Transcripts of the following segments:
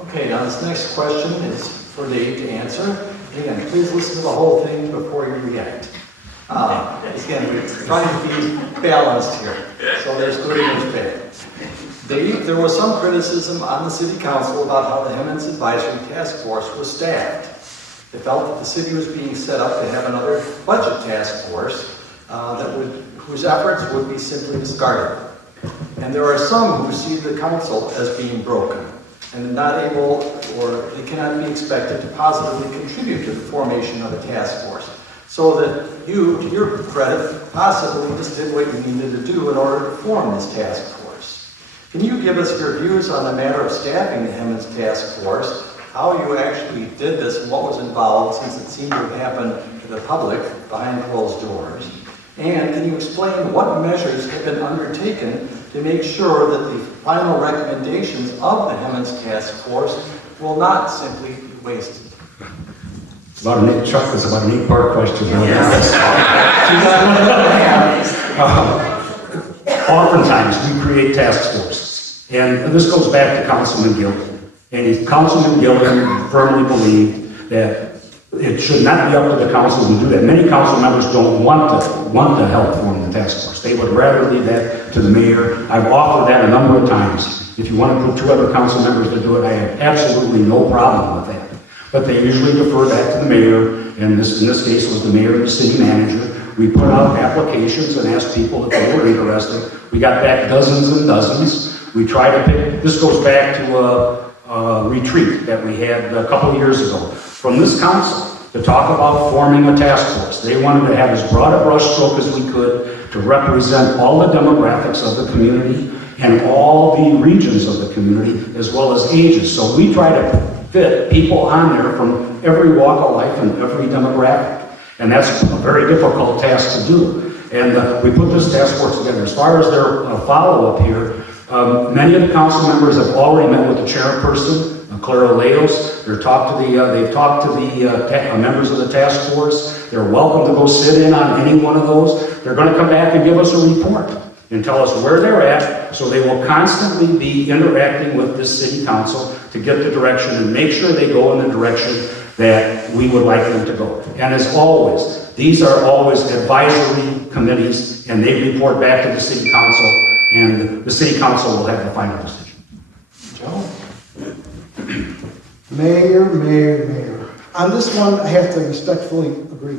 Okay, now this next question is for Dave to answer. Again, please listen to the whole thing before you react. Again, we're trying to be balanced here, so there's good and there's bad. Dave, there was some criticism on the City Council about how the Hemmens Advisory Task Force was staffed. They felt that the city was being set up to have another budget task force whose efforts would be simply discarded. And there are some who see the council as being broken and not able, or they cannot be expected to positively contribute to the formation of a task force. So that you, to your credit, possibly just did what you needed to do in order to form this task force. Can you give us your views on the matter of staffing the Hemmens Task Force, how you actually did this and what was involved, since it seemed to have happened to the public behind closed doors? And can you explain what measures have been undertaken to make sure that the final recommendations of the Hemmens Task Force will not simply be wasted? It's about an 8-part question. Oftentimes we create task forces, and this goes back to Councilman Gillian. And Councilman Gillian firmly believed that it should not be up to the council to do that. Many council members don't want to help form the task force. They would rather leave that to the mayor. I've offered that a number of times. If you want to put 2 other council members to do it, I have absolutely no problem with that. But they usually defer that to the mayor, and in this case was the mayor and the city manager. We put out applications and asked people if they were interested. We got back dozens and dozens. We tried to pick, this goes back to a retreat that we had a couple of years ago from this council to talk about forming a task force. They wanted to have as broad a brushstroke as we could to represent all the demographics of the community and all the regions of the community, as well as ages. So we try to fit people on there from every walk of life and every demographic. And that's a very difficult task to do. And we put this task force together. As far as their follow-up here, many of the council members have already met with the chairperson, Clara Leos. They've talked to the members of the task force. They're welcome to go sit in on any one of those. They're going to come back and give us a report and tell us where they're at, so they will constantly be interacting with this city council to get the direction and make sure they go in the direction that we would like them to go. And as always, these are always advisory committees, and they report back to the city council, and the city council will have the final decision. Joe? Mayor. On this one, I have to respectfully agree.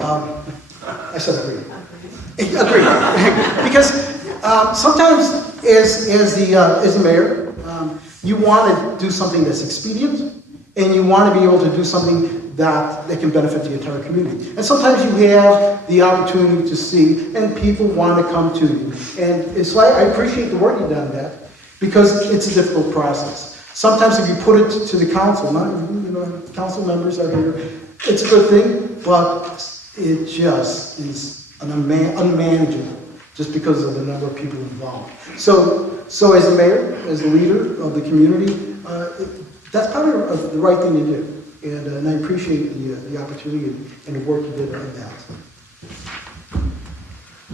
I said agree. Agree. Because sometimes, as the mayor, you want to do something that's expedient, and you want to be able to do something that can benefit the entire community. And sometimes you have the opportunity to see, and people want to come to you. And so I appreciate the work you've done on that, because it's a difficult process. Sometimes if you put it to the council, council members are here, it's a good thing, but it just is unmanageable just because of the number of people involved. So as a mayor, as the leader of the community, that's probably the right thing to do. And I appreciate the opportunity and the work you did on that.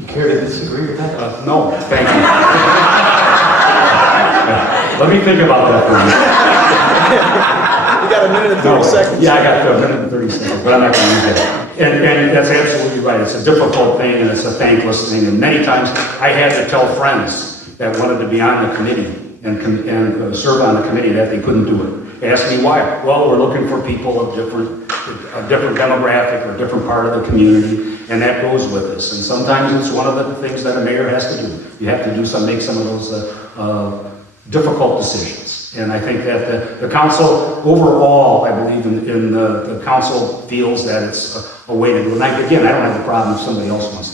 You care to disagree with that? No, thank you. Let me think about that for a minute. You got a minute and 30 seconds. Yeah, I got a minute and 30 seconds, but I'm not going to use that. And that's absolutely right. It's a difficult thing, and it's a thankless thing. And many times I had to tell friends that wanted to be on the committee and serve on the committee that they couldn't do it. Ask me why. Well, we're looking for people of a different demographic or a different part of the community, and that goes with this. And sometimes it's one of the things that a mayor has to do. You have to make some of those difficult decisions. And I think that the council overall, I believe in the council feels that it's a way to do it. And I don't have a problem if somebody else wants to